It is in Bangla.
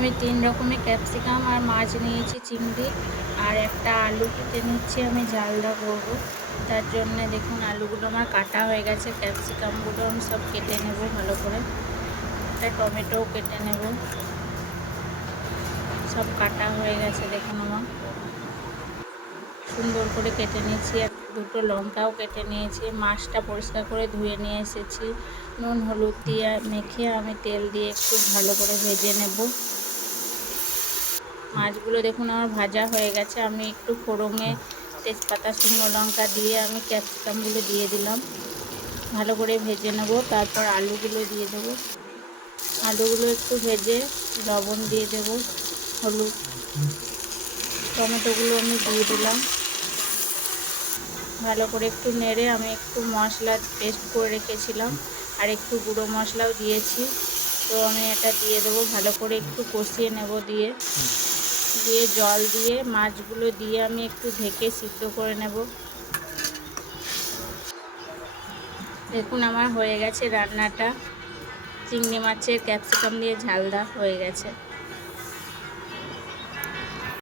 আমি 3 রকমের ক্যাপসিকাম আর মাছ নিয়েছি, চিংড়ি আর একটা আলু কেটে নিচ্ছি। আমি ঝালদা করব, তার জন্যে দেখুন আলুগুলো আমার কাটা হয়ে গেছে। ক্যাপসিকামগুলো আমি সব কেটে নেব ভালো করে। একটা টমেটোও কেটে নেব। সব কাটা হয়ে গেছে দেখুন, আমার সুন্দর করে কেটে নিয়েছি। আর দুটো লঙ্কাও কেটে নিয়েছি। মাছটা পরিষ্কার করে ধুয়ে নিয়ে এসেছি। নুন হলুদ দিয়ে মেখে আমি তেল দিয়ে একটু ভালো করে ভেজে নেব। মাছগুলো দেখুন আমার ভাজা হয়ে গেছে। আমি একটু ফোড়নে তেজপাতা শুকনো লঙ্কা দিয়ে আমি ক্যাপসিকামগুলো দিয়ে দিলাম, ভালো করে ভেজে নেব। তারপর আলুগুলো দিয়ে দেব। আলুগুলো একটু ভেজে লবণ দিয়ে দেব, হলুদ, টমেটোগুলো আমি দিয়ে দিলাম। ভালো করে একটু নেড়ে আমি একটু মশলা পেস্ট করে রেখেছিলাম আর একটু গুঁড়ো মশলাও দিয়েছি, তো আমি এটা দিয়ে দেবো। ভালো করে একটু কষিয়ে নেব। দিয়ে জল দিয়ে মাছগুলো দিয়ে আমি একটু ঢেকে সিদ্ধ করে নেব। দেখুন আমার হয়ে গেছে রান্নাটা। চিংড়ি মাছের ক্যাপসিকাম দিয়ে ঝালদা হয়ে গেছে।